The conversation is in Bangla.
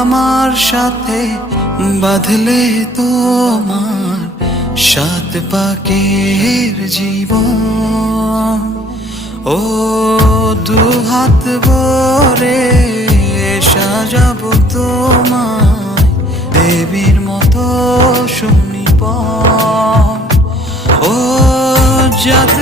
আমার সাথে বাঁধলে তোমার সাত পাকের জীবন। ও দুহাত ভরে সাজাবো তোমায় দেবীর মতো সুনিপন। ও জাত